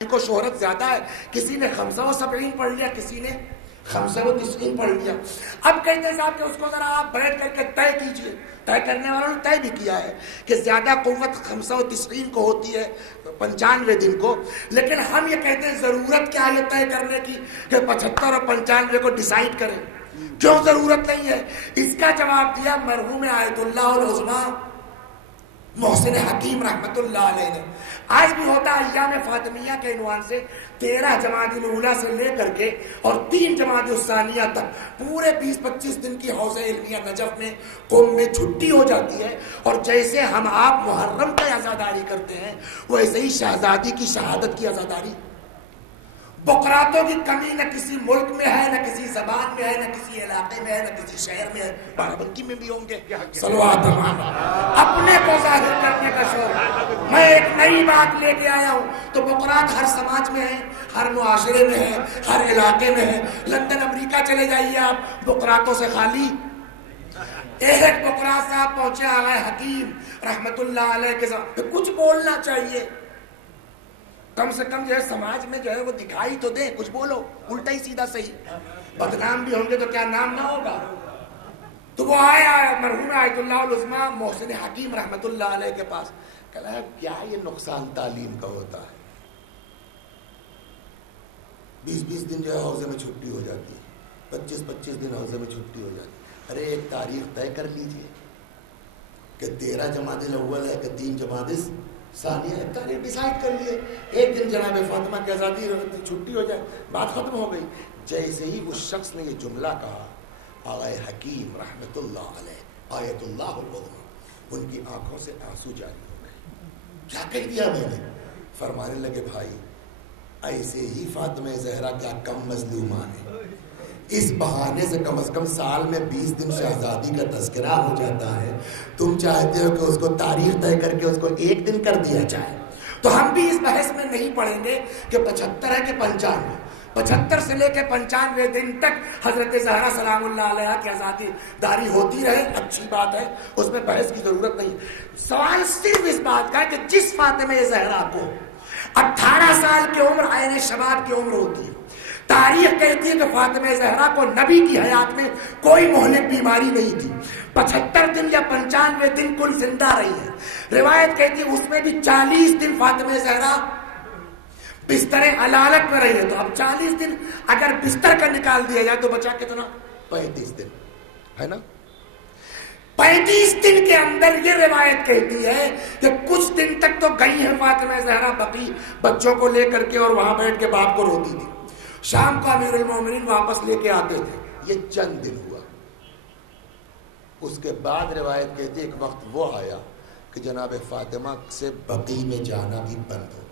کو شہرت زیادہ ہے، کسی نے 75 پڑھ لیا، کسی نے 95 پڑھ لیا. اب کہتے ہیں صاحب کہ اس کو ذرا آپ بیٹھ کر کے طے کیجئے. طے کرنے والوں نے طے بھی کیا ہے کہ زیادہ قوت 95 کو ہوتی ہے 95 دن کو، لیکن ہم یہ کہتے ہیں ضرورت کیا ہے طے کرنے کی کہ 75 اور 95 کو ڈیسائیڈ کریں؟ کیوں ضرورت نہیں ہے؟ اس کا جواب دیا مرحوم آیت اللہ العظمیٰ محسن حکیم رحمت اللہ علیہ نے. آج بھی ہوتا ہے ایام فاطمیہ کے عنوان سے 13 جمادی الاولیٰ سے لے کر کے اور 3 جمادی الثانیہ تک پورے 20-25 دن کی حوض علمیہ نجف میں قوم میں چھٹی ہو جاتی ہے، اور جیسے ہم آپ محرم کی عزاداری کرتے ہیں ویسے ہی شہزادی کی شہادت کی عزاداری. بقراتوں کی کمی نہ کسی ملک میں ہے، نہ کسی زبان میں ہے، نہ کسی علاقے میں ہے، نہ کسی شہر میں ہے. بارہبنکی میں بھی ہوں گے. صلوات اپنے کو ظاہر کرنے کا شوق. میں ایک نئی بات لے کے آیا ہوں تو بقرات ہر سماج میں ہے، ہر معاشرے میں ہے، ہر علاقے میں ہے. لندن امریکہ چلے جائیے آپ، بقراتوں سے خالی. ایک بقرات صاحب پہنچے آغا حکیم رحمت اللہ علیہ کے ساتھ. کچھ بولنا چاہیے، کم سے کم جو ہے سماج میں جو ہے وہ دکھائی تو دیں، کچھ بولو، الٹا ہی سیدھا صحیح. بدنام بھی ہوں گے تو کیا نام نہ ہوگا. تو وہ آیا مرحوم آیت اللہ العظمیٰ محسن حکیم رحمت اللہ علیہ کے پاس. کہا کیا یہ نقصان تعلیم کا ہوتا ہے؟ 20 دن جو ہے حوضے میں چھٹی ہو جاتی ہے، 25 دن حوضے میں چھٹی ہو جاتی ہے. ارے ایک تاریخ طے کر لیجئے کہ 13 جمادی الاول ہے کہ 3 جمادی ثانیہ ہے. تاریخ ڈیسائیڈ کر لیے، ایک دن جناب فاطمہ کی آزادی چھٹی ہو جائے، بات ختم ہو گئی. جیسے ہی اس شخص نے یہ جملہ کہا، آغا حکیم رحمت اللہ علیہ آیت اللہ العظمیٰ ان کی آنکھوں سے آنسو جاری ہو گئے. کیا کہہ دیا میں نے؟ فرمانے لگے بھائی ایسے ہی فاطمہ زہرا کیا کم مظلومہ ہے، اس بہانے سے کم از کم سال میں 20 دن شہزادی کا تذکرہ ہو جاتا ہے. تم چاہتے ہو کہ اس کو تاریخ طے کر کے اس کو ایک دن کر دیا جائے. تو ہم بھی اس بحث میں نہیں پڑیں گے کہ 75 ہے کہ 95. 75 سے لے کے 95 دن تک حضرت زہرا سلام اللہ علیہ کی آزادی داری ہوتی رہے، اچھی بات ہے، اس میں بحث کی ضرورت نہیں. سوال صرف اس بات کا ہے کہ جس فاطمہ زہرا کو 18 سال کی عمر عین شباب کی عمر ہوتی ہے، تاریخ کہتی ہے کہ فاطمہ زہرا کو نبی کی حیات میں کوئی مہلک بیماری نہیں تھی، 75 دن یا 95 دن کل زندہ رہی ہے. روایت کہتی ہے اس میں بھی 40 دن فاطمہ زہرا بستر علالت میں رہی ہے. تو اب 40 دن اگر بستر کا نکال دیا جائے تو بچا کتنا؟ 35 دن ہے نا. 35 دن کے اندر یہ روایت کہتی ہے کہ کچھ دن تک تو گئی ہے فاطمہ زہرا بقی بچوں کو لے کر کے، اور وہاں بیٹھ کے باپ کو روتی تھی. شام کو امیر المومنین واپس لے کے آتے تھے. یہ چند دن ہوا. اس کے بعد روایت کہتی ہے ایک وقت وہ آیا کہ جناب فاطمہ سے بقی میں جانا بھی بند ہو گیا.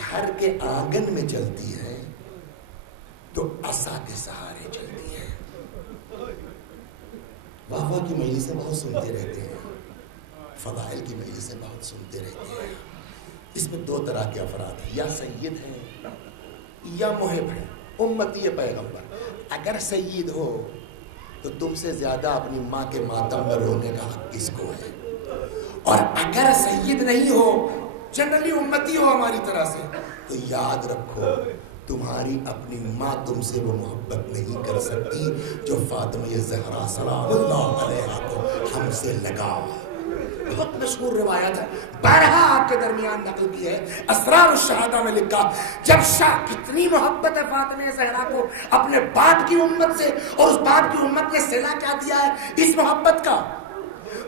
گھر کے آنگن میں چلتی ہے تو عصا کے سہارے چلتی ہے. بابا کی مجلسیں بہت سنتے رہتے ہیں، فضائل کی مجلسیں بہت سنتے رہتے ہیں. اس میں 2 طرح کے افراد ہیں، یا سید ہیں یا محب ہیں، امتی پیغمبر. اگر سید ہو تو تم سے زیادہ اپنی ماں کے ماتم میں رونے کا حق کس کو ہے؟ اور اگر سید نہیں ہو، جنرلی امتی ہو ہماری طرح سے، تو یاد رکھو تمہاری اپنی ماں تم سے وہ محبت نہیں کر سکتی جو فاطمہ زہرا سلام اللہ علیہا کو ہم سے لگا. بہت مشہور روایت ہے، بارہا آپ کے درمیان نقل کی ہے. اسرار الشہادہ میں لکھا جب شاہ کتنی محبت ہے فاطمہ زہرا کو اپنے باپ کی امت سے، اور اس باپ کی امت نے صلہ کیا دیا ہے اس محبت کا.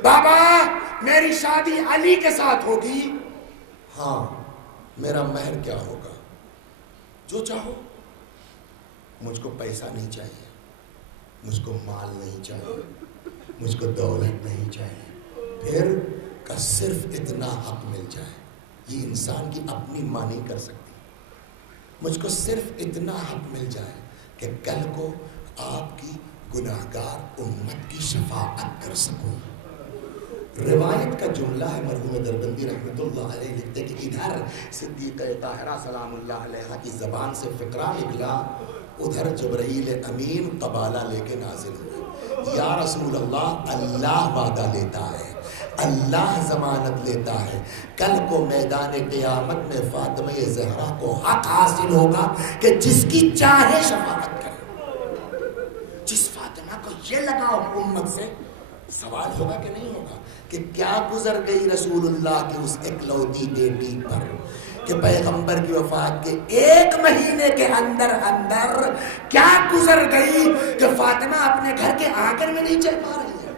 بابا میری شادی علی کے ساتھ ہوگی، ہاں میرا مہر کیا ہوگا؟ جو چاہو. مجھ کو پیسہ نہیں چاہیے، مجھ کو مال نہیں چاہیے، مجھ کو دولت نہیں چاہیے، پھر کا صرف اتنا حق مل جائے. یہ انسان کی اپنی ماں نہیں کر سکتی. مجھ کو صرف اتنا حق مل جائے کہ کل کو آپ کی گناہگار امت کی شفاعت کر سکوں. روایت کا جملہ ہے، مرحوم دربندی رحمت اللہ علیہ لکھتے کہ ادھر صدیقہ طاہرہ سلام اللہ علیہ کی زبان سے فقرہ نکلا، ادھر جبرائیل امین قبالہ لے کے نازل ہوئے. یا رسول اللہ، اللہ وعدہ لیتا ہے اللہ ضمانت لیتا ہے کل کو میدان قیامت میں فاطمہ زہرا کو حق حاصل ہوگا کہ جس کی چاہے شفاعت کرے. جس فاطمہ کو یہ لگاؤ امت سے، سوال ہوگا کہ نہیں ہوگا کہ کیا گزر گئی رسول اللہ کی اس اکلوتی بیٹی پر کہ پیغمبر کی وفات کے 1 مہینے کے اندر کیا گزر گئی کہ فاطمہ اپنے گھر کے آنگن میں نہیں چل پا رہی ہے،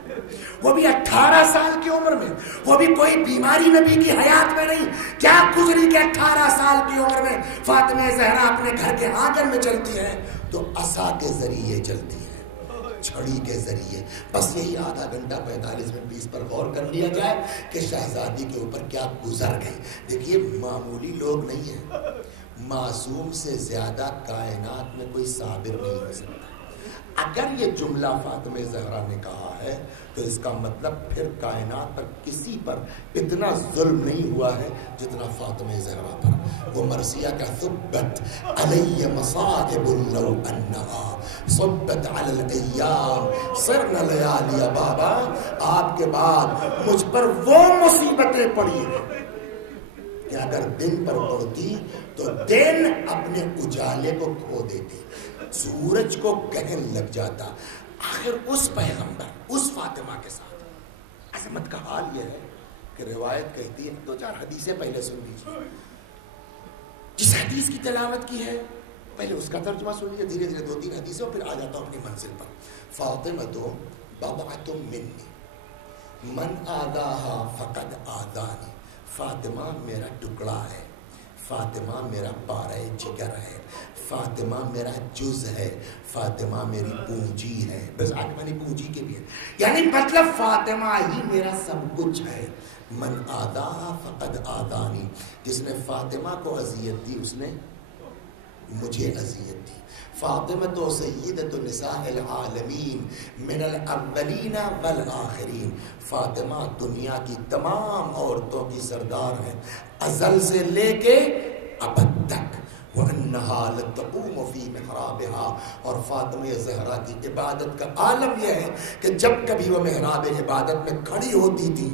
وہ بھی 18 سال کی عمر میں، وہ بھی کوئی بیماری نبی کی حیات میں نہیں. کیا گزری کہ 18 سال کی عمر میں فاطمہ زہرا اپنے گھر کے آنگن میں چلتی ہے تو عصا کے ذریعے چلتی ہے، چھڑی کے ذریعے. بس یہی آدھا گھنٹہ 45 منٹ 20 پر غور کر لیا جائے کہ شہزادی کے اوپر کیا گزر گئی. دیکھیے معمولی لوگ نہیں ہیں، معصوم سے زیادہ کائنات میں کوئی صابر نہیں ہو سکتا. اگر یہ جملہ فاطمہ زہرا نے کہا ہے تو اس کا مطلب پھر کائنات پر کسی پر اتنا ظلم نہیں ہوا ہے جتنا فاطمہ زہرا پر. وہ مرثیہ کا ثبت علی مصائب لو انہا صبت علی الایام صرنا لیالی بابا. آپ کے بعد مجھ پر وہ مصیبتیں پڑی ہیں کہ اگر دن پر پڑتی تو دن اپنے اجالے کو کھو دیتے، سورج کو گہن لگ جاتا. آخر اس پیغمبر اس فاطمہ کے ساتھ عظمت کا حال یہ ہے کہ روایت کہتی ہے، 2-4 حدیثیں پہلے سن لیجیے. جس حدیث کی تلاوت کی ہے پہلے اس کا ترجمہ سن لیجیے، دھیرے دھیرے 2-3 حدیثیں اور پھر آ جاتا ہوں اپنی منزل پر. فاطمہ تو بضعۃ منی من آذاہا فقد آذانی. فاطمہ میرا ٹکڑا ہے، فاطمہ میرا پارہ جگر ہے، فاطمہ میرا جز ہے، فاطمہ میری پونجی ہے. بس آج میں نے پونجی کے لیے یعنی مطلب فاطمہ ہی میرا سب کچھ ہے. من آذاہا فقد آذانی. جس نے فاطمہ کو اذیت دی اس نے مجھے اذیت دی. فاطمہ تو سیدۃ نساء العالمین من الاولین والآخرین. فاطمہ دنیا کی تمام عورتوں کی سردار ہے ازل سے لے کے ابد تک. وَأَنَّهَا لَتَقُومُ فِي مِحْرَابِهَا. اور فاطمہ زہرا کی عبادت کا عالم یہ ہے کہ جب کبھی وہ محراب عبادت میں کھڑی ہوتی تھی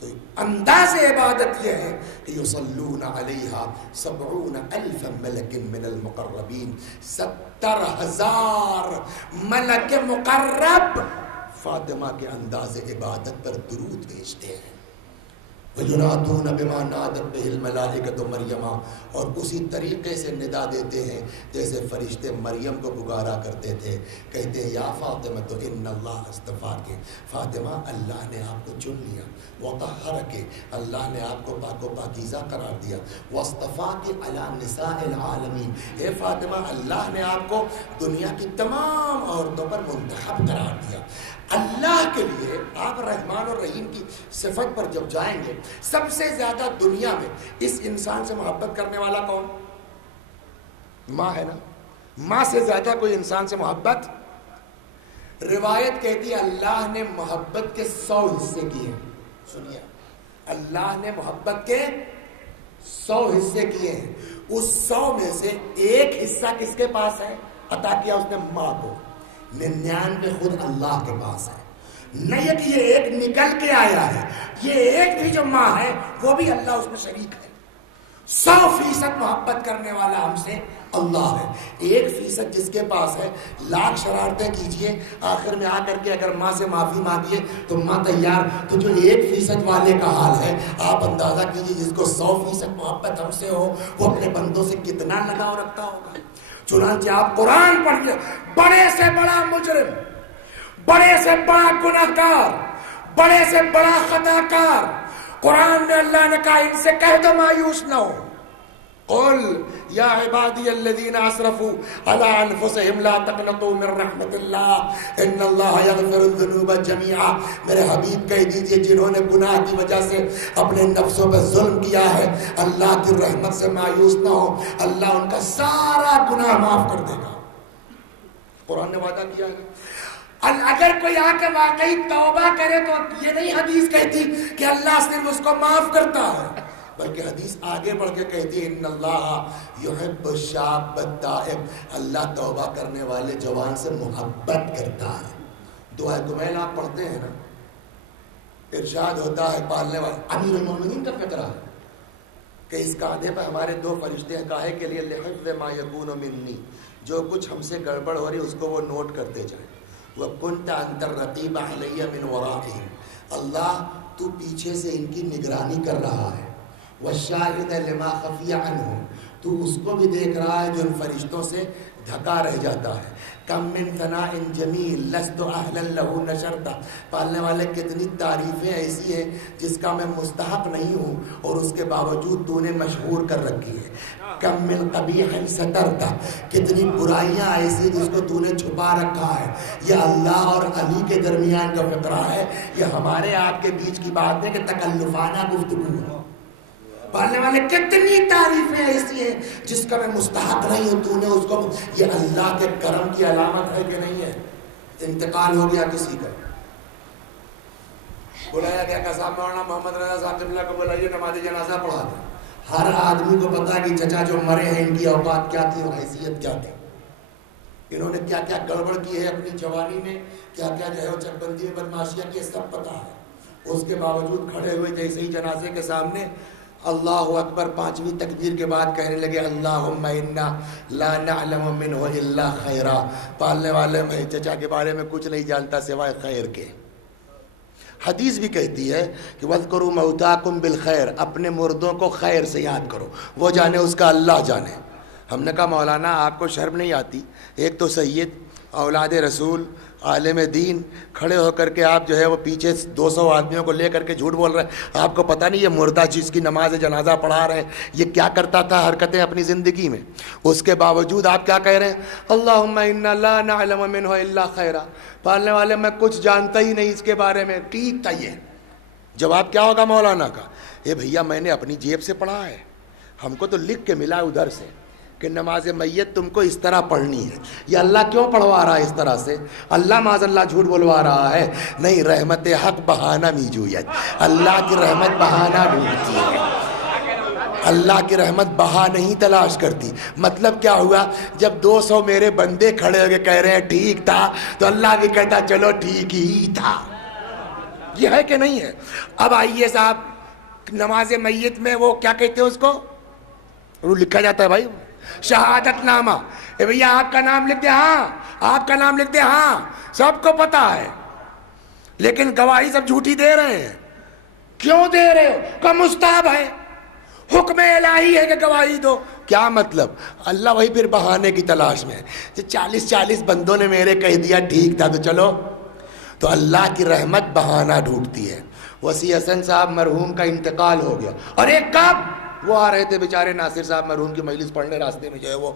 تو انداز عبادت یہ ہے کہ یصلون علیہا 70,000 ملک من المقربین. 70,000 ملک مقرب فاطمہ کے انداز عبادت پر درود بھیجتے ہیں. وَيُنَادُونَ بِمَا نَادَتْ بِهِ الْمَلَائِكَةُ مَرْيَمَ. اور اسی طریقے سے ندا دیتے ہیں جیسے فرشتے مریم کو پکارا کرتے تھے. کہتے ہیں یا فاطمہ تو ان اللہ اصطفاک. فاطمہ اللہ نے آپ کو چن لیا. وَطَهَّرَكِ اللہ نے آپ کو پاک و پاکیزہ قرار دیا. وَاصْطَفَاكِ عَلَى نِسَاءِ الْعَالَمِينَ. اے فاطمہ اللہ نے آپ کو دنیا کی تمام عورتوں پر منتخب قرار دیا. اللہ کے لیے آپ رحمان اور رحیم کی صفت پر جب جائیں گے سب سے زیادہ دنیا میں اس انسان سے محبت کرنے والا کون؟ ماں ہے نا. ماں سے زیادہ کوئی انسان سے محبت. روایت کہتی ہے اللہ نے محبت کے 100 حصے کیے ہیں. سنیے اللہ نے محبت کے 100 حصے کیے ہیں. اس 100 میں سے ایک حصہ کس کے پاس ہے؟ عطا کیا اس نے ماں کو. 99 خود اللہ کے پاس ہے. نہیں ہے کہ یہ ایک نکل کے آیا ہے، یہ ایک بھی جو ماں ہے وہ بھی اللہ اس میں شریک ہے. 100% محبت کرنے والا ہم سے اللہ ہے. 1% جس کے پاس ہے لاکھ شرارتیں کیجئے آخر میں آ کر کے اگر ماں سے معافی مانگیے تو ماں تیار. تو جو 1% والے کا حال ہے آپ اندازہ کیجئے جس کو 100% محبت ہم سے ہو وہ اپنے بندوں سے کتنا لگاؤ رکھتا ہوگا. چنانچہ آپ قرآن پڑھیے. بڑے سے بڑا مجرم، بڑے سے بڑا گناہگار، بڑے سے بڑا خطا کار، قرآن میں اللہ نے کہا ان سے کہہ دو مایوس نہ ہو. قل یا عبادی الذین اسرفوا علی انفسہم لا تقنطوا من رحمت اللہ ان اللہ یغفر الذنوب جميعا. میرے حبیب کہہ دیجئے جنہوں نے گناہ کی وجہ سے اپنے نفسوں پر ظلم کیا ہے اللہ کی رحمت سے مایوس نہ ہو، اللہ ان کا سارا گناہ معاف کر دے گا. قرآن نے وعدہ کیا ہے. اگر کوئی آ کے واقعی توبہ کرے تو یہ نہیں حدیث کہتی کہ اللہ صرف اس کو معاف کرتا ہے، بلکہ حدیث آگے بڑھ کے کہتی ہے ان اللہ یحب الشاب التائب. اللہ توبہ کرنے والے جوان سے محبت کرتا ہے. دعائے کمیل آپ پڑھتے ہیں نا، ارشاد ہوتا ہے پالنے والا امیر المومنین کا فقرہ ہے کہ اس کاندھے پر ہمارے 2 فرشتے ہیں، کاہے کے لیے؟ لحفظ ما یکون منی، جو کچھ ہم سے گڑبڑ ہو رہی اس کو وہ نوٹ کرتے جائیں۔ وَكُنْتَ أَنْتَ الرَّقِيبَ عَلَيَّ مِنْ وَرَائِهِمْ، اللہ تو پیچھے سے ان کی نگرانی کر رہا ہے۔ وَالشَّاهِدَ لِمَا خَفِيَ عَنْهُمْ، تو اس کو بھی دیکھ رہا ہے جو ان فرشتوں سے ڈھکا رہ جاتا ہے۔ کم من ثناء جمیل لست اہلا لہ نشرتا، پالنے والے کتنی تعریفیں ایسی ہیں جس کا میں مستحق نہیں ہوں اور اس کے باوجود تو نے مشہور کر رکھی ہے۔ کم من قبیح سترتا، کتنی برائیاں ایسی جس کو تو نے چھپا رکھا ہے۔ یہ اللہ اور علی کے درمیان کا فقرہ ہے، یہ ہمارے آپ کے بیچ کی بات ہے کہ تکلفانہ گفتگو ہے۔ پالنے والے کتنی تعریفیں ایسی ہیں جس کا میں مستحق نہیں ہوں، تو نے اس کو، یہ اللہ کے کرم کی علامت ہے کہ نہیں ہے؟ انتقال ہو گیا کسی کا، بلایا گیا کہ صاحب مولانا محمد رضا صاحب قبلہ کو بلائیے نماز جنازہ پڑھا دیں۔ ہر آدمی کو پتا کہ چچا جو مرے ہیں ان کی اوقات کیا تھی اور حیثیت کیا تھی، انہوں نے کیا کیا گڑبڑ کی ہے اپنی جوانی میں، کیا کیا جو ہے وہ چک بندی میں بدماشیاں کی، سب پتا ہے۔ اس کے باوجود کھڑے ہوئے جیسے ہی جنازے کے سامنے اللہ اکبر 5ویں تکبیر کے بعد کہنے لگے اللہم انا لا نعلم منہ الا خیرا، پالنے والے میں چچا کے بارے میں کچھ نہیں جانتا سوائے خیر کے۔ حدیث بھی کہتی ہے کہ وَاذْكُرُوا مَوْتَاكُمْ بِالْخَيْرِ، اپنے مردوں کو خیر سے یاد کرو، وہ جانے اس کا اللہ جانے۔ ہم نے کہا مولانا آپ کو شرم نہیں آتی؟ ایک تو سید اولاد رسول عالم دین کھڑے ہو کر کے آپ جو ہے وہ پیچھے 200 آدمیوں کو لے کر کے جھوٹ بول رہے ہیں، آپ کو پتہ نہیں یہ مردہ جس کی نماز جنازہ پڑھا رہے ہیں یہ کیا کرتا تھا حرکتیں اپنی زندگی میں، اس کے باوجود آپ کیا کہہ رہے ہیں؟ اللہم انا لا نعلم منہ الا خیرا، پالنے والے میں کچھ جانتا ہی نہیں اس کے بارے میں۔ ٹھیک تھا، یہ جواب کیا ہوگا مولانا کا؟ اے بھیا میں نے اپنی جیب سے پڑھا ہے، ہم کو تو لکھ کے ملا ادھر سے کہ نماز میت تم کو اس طرح پڑھنی ہے۔ یہ اللہ کیوں پڑھوا رہا ہے اس طرح سے؟ اللہ معاذ اللہ جھوٹ بولوا رہا ہے؟ نہیں، رحمت حق بہانہ میجویت، اللہ کی رحمت بہانہ ڈھونڈتی ہے، اللہ کی رحمت بہا نہیں تلاش کرتی۔ مطلب کیا ہوا؟ جب 200 میرے بندے کھڑے ہو کے کہہ رہے ہیں ٹھیک تھا تو اللہ بھی کہتا چلو ٹھیک ہی تھا۔ یہ ہے کہ نہیں ہے؟ اب آئیے صاحب، نماز میت میں وہ کیا کہتے ہیں اس کو؟ وہ لکھا جاتا ہے بھائی شہادت نامہ، اے بھیا آپ کا نام لکھ دے، ہاں آپ کا نام لکھ دے، ہاں سب کو پتا ہے، لیکن گواہی سب جھوٹی دے رہے ہیں۔ کیوں دے رہے ہو؟ کہ مستحب ہے، حکم الہی ہے کہ گواہی دو۔ کیا مطلب؟ اللہ وہی پھر بہانے کی تلاش میں ہے۔ 40 بندوں نے میرے کہہ دیا ٹھیک تھا تو چلو، تو اللہ کی رحمت بہانہ ڈھونڈتی ہے۔ وسیع حسن صاحب مرحوم کا انتقال ہو گیا، اور ایک کب وہ آ رہے تھے بیچارے ناصر صاحب مرحوم کی مجلس پڑھنے، راستے میں جو ہے وہ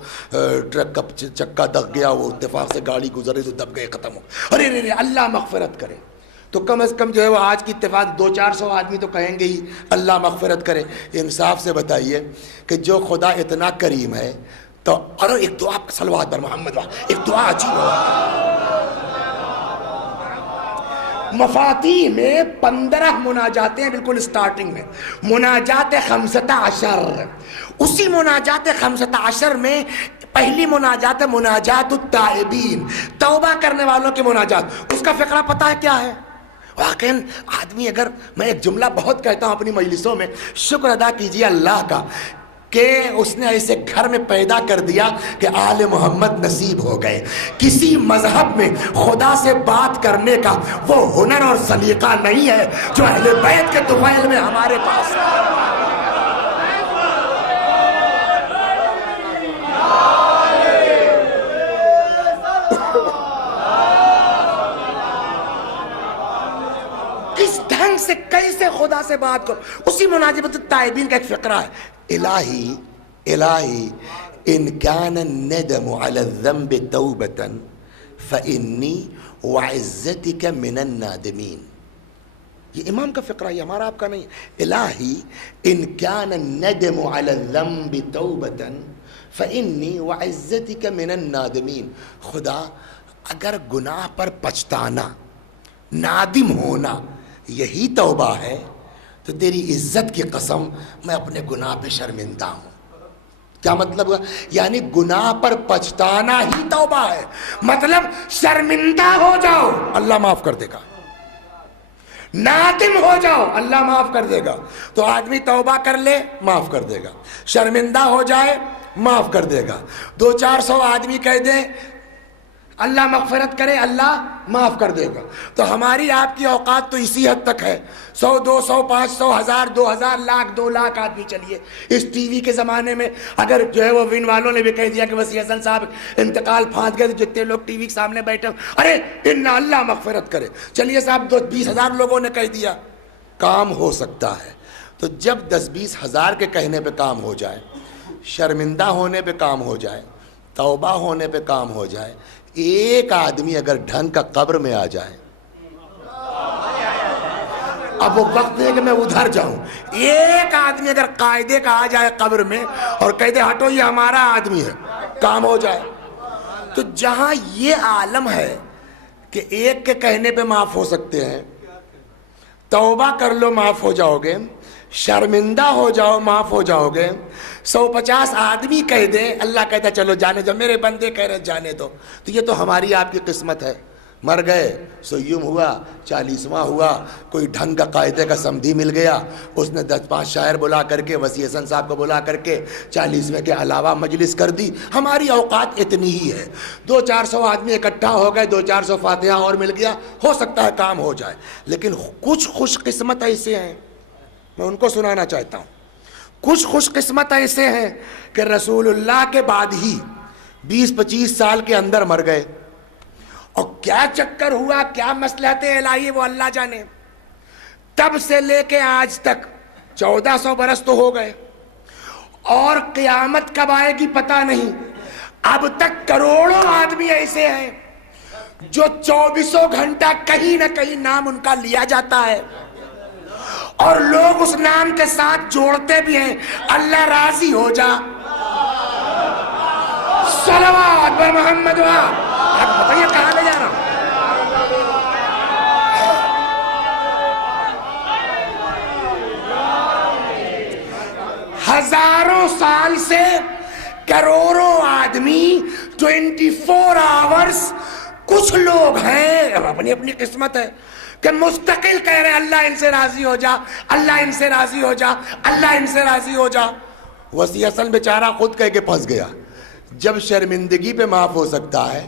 ٹرک کا چکا دب گیا، وہ اتفاق سے گاڑی گزر رہی تو دب گئے، ختم ہو۔ ارے اللہ مغفرت کرے، تو کم از کم جو ہے وہ آج کی اتفاق 200-400 آدمی تو کہیں گے ہی اللہ مغفرت کرے۔ انصاف سے بتائیے کہ جو خدا اتنا کریم ہے تو اور ایک دعا صلوات پر محمد، ایک دعا عجیب ہوا، مفاتیح میں 15 مناجاتیں ہیں، بالکل سٹارٹنگ میں مناجات 15، اسی مناجات 15 میں پہلی مناجات ہے مناجات التائبین، توبہ کرنے والوں کی مناجات۔ اس کا فقرہ پتہ ہے کیا ہے؟ واقعاً آدمی، اگر میں ایک جملہ بہت کہتا ہوں اپنی مجلسوں میں، شکر ادا کیجئے اللہ کا کہ اس نے ایسے گھر میں پیدا کر دیا کہ آل محمد نصیب ہو گئے۔ کسی مذہب میں خدا سے بات کرنے کا وہ ہنر اور سلیقہ نہیں ہے جو اہل بیت کے طفیل میں ہمارے پاس ہے۔ کس ڈھنگ سے کیسے خدا سے بات کرو؟ اسی مناجات التائبین کا ایک فقرہ ہے، الہی ان کان الندم علی الذنب توبة فإنی وعزتک من النادمین۔ یہ امام کا فقرہ، یہ ہمارا آپ کا نہیں۔ الہی ان کان الندم علی الذنب توبة فإنی وعزتک من النادمین۔ خدا اگر گناہ پر پچھتانا، نادم ہونا یہی توبہ ہے تو تیری عزت کی قسم میں اپنے گناہ پہ شرمندہ ہوں۔ کیا مطلب ہوا؟ یعنی گناہ پر پچھتانا ہی توبہ ہے، مطلب شرمندہ ہو جاؤ اللہ معاف کر دے گا، نادم ہو جاؤ اللہ معاف کر دے گا. تو آدمی توبہ کر لے معاف کر دے گا, شرمندہ ہو جائے معاف کر دے گا, 200-400 آدمی کہہ دیں اللہ مغفرت کرے اللہ معاف کر دے گا. تو ہماری آپ کی اوقات تو اسی حد تک ہے. 100 200 500 1000 2000 لاکھ 2 لاکھ آدمی چلیے. اس ٹی وی کے زمانے میں اگر جو ہے وہ ون والوں نے بھی کہہ دیا کہ وسیع حسن صاحب انتقال پھانس گئے, تو جتنے لوگ ٹی وی کے سامنے بیٹھے ارے ان اللہ مغفرت کرے, چلیے صاحب 20,000 لوگوں نے کہہ دیا, کام ہو سکتا ہے. تو جب 10-20 ہزار کے کہنے پہ کام ہو جائے, شرمندہ ہونے پہ کام ہو جائے, توبہ ہونے پہ کام ہو جائے, ایک آدمی اگر ڈھنگ کا قبر میں آ جائے, اب وہ وقت نہیں کہ میں ادھر جاؤں, ایک آدمی اگر قاعدے کا آ جائے قبر میں اور کہہ دے ہٹو یہ ہمارا آدمی ہے, کام ہو جائے. تو جہاں یہ عالم ہے کہ ایک کے کہنے پہ معاف ہو سکتے ہیں, توبہ کر لو معاف ہو جاؤ گے, شرمندہ ہو جاؤ معاف ہو جاؤ گے, 150 آدمی کہہ دیں اللہ کہتا چلو جانے جب میرے بندے کہہ رہے جانے دو, تو یہ تو ہماری آپ کی قسمت ہے. مر گئے سیوم ہوا, 40واں ہوا, کوئی ڈھنگ کا قاعدے کا سمدھی مل گیا, اس نے 10-5 شاعر بلا کر کے وسیع حسن صاحب کو بلا کر کے 40ویں کے علاوہ مجلس کر دی. ہماری اوقات اتنی ہی ہے. 200-400 آدمی اکٹھا ہو گئے, 200-400 فاتحہ اور مل گیا, ہو سکتا ہے کام ہو جائے. لیکن کچھ خوش قسمت ایسے ہیں, میں ان کو سنانا چاہتا ہوں. کچھ خوش قسمت ایسے ہیں کہ رسول اللہ کے بعد ہی 20-25 سال کے اندر مر گئے, اور کیا چکر ہوا, کیا مصلحت الہی وہ اللہ جانے. تب سے لے کے آج تک 1400 برس تو ہو گئے, اور قیامت کب آئے گی پتہ نہیں. اب تک کروڑوں آدمی ایسے ہیں جو 24 گھنٹہ کہیں نہ کہیں نام ان کا لیا جاتا ہے, اور لوگ اس نام کے ساتھ جوڑتے بھی ہیں اللہ راضی ہو جا, صلوات بر محمد. آپ بتائیے کہاں لے جا رہا ہوں. ہزاروں سال سے کروڑوں آدمی 24 آورز, کچھ لوگ ہیں اپنی اپنی قسمت ہے کہ مستقل کہہ رہے اللہ ان سے راضی ہو جا, اللہ ان سے راضی ہو جا, اللہ ان سے راضی ہو جا. وسیع حسن بیچارہ خود کہہ کے پھنس گیا. جب شرمندگی پہ معاف ہو سکتا ہے,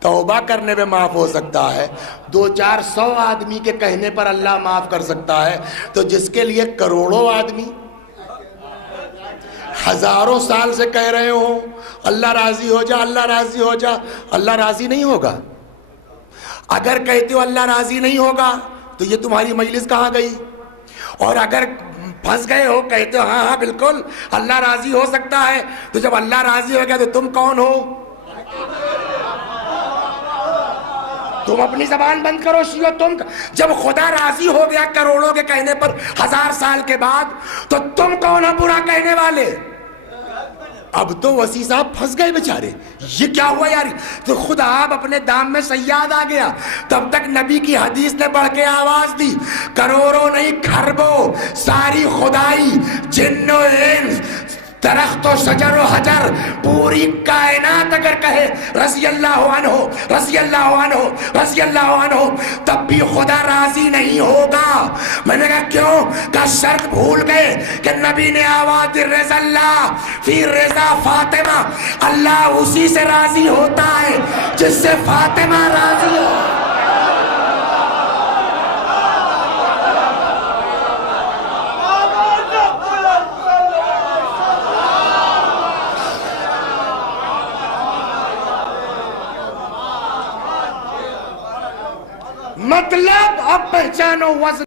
توبہ کرنے پہ معاف ہو سکتا ہے, 200-400 آدمی کے کہنے پر اللہ معاف کر سکتا ہے, تو جس کے لیے کروڑوں آدمی ہزاروں سال سے کہہ رہے ہوں اللہ راضی ہو جا, اللہ راضی ہو جا, اللہ راضی نہیں ہوگا. اگر کہتے ہو اللہ راضی نہیں ہوگا تو یہ تمہاری مجلس کہاں گئی. اور اگر پھنس گئے ہو کہتے ہو ہاں ہاں بالکل اللہ راضی ہو سکتا ہے, تو جب اللہ راضی ہو گیا تو تم کون ہو. تم اپنی زبان بند کرو شیعو. تم جب خدا راضی ہو گیا کروڑوں کے کہنے پر 1000 سال کے بعد, تو تم کون ہو برا کہنے والے. اب تو وسیع صاحب پھنس گئے بیچارے, یہ کیا ہوا یار. تو خود آپ اپنے دام میں صیاد آ گیا. تب تک نبی کی حدیث نے بڑھ کے آواز دی, کروڑوں نہیں کھربوں ساری خدائی, جن و انس, درخت و شجر و حجر, پوری کائنات اگر کہے رضی اللہ عنہ رضی اللہ عنہ رضی اللہ عنہ, تب بھی خدا راضی نہیں ہوگا. میں نے کہا کیوں؟ کا شرط بھول گئے کہ نبی نے آواز دی رضا اللہ فی رضا فاطمہ, اللہ اسی سے راضی ہوتا ہے جس سے فاطمہ راضی ہو. مطلب اب پہچانو وزن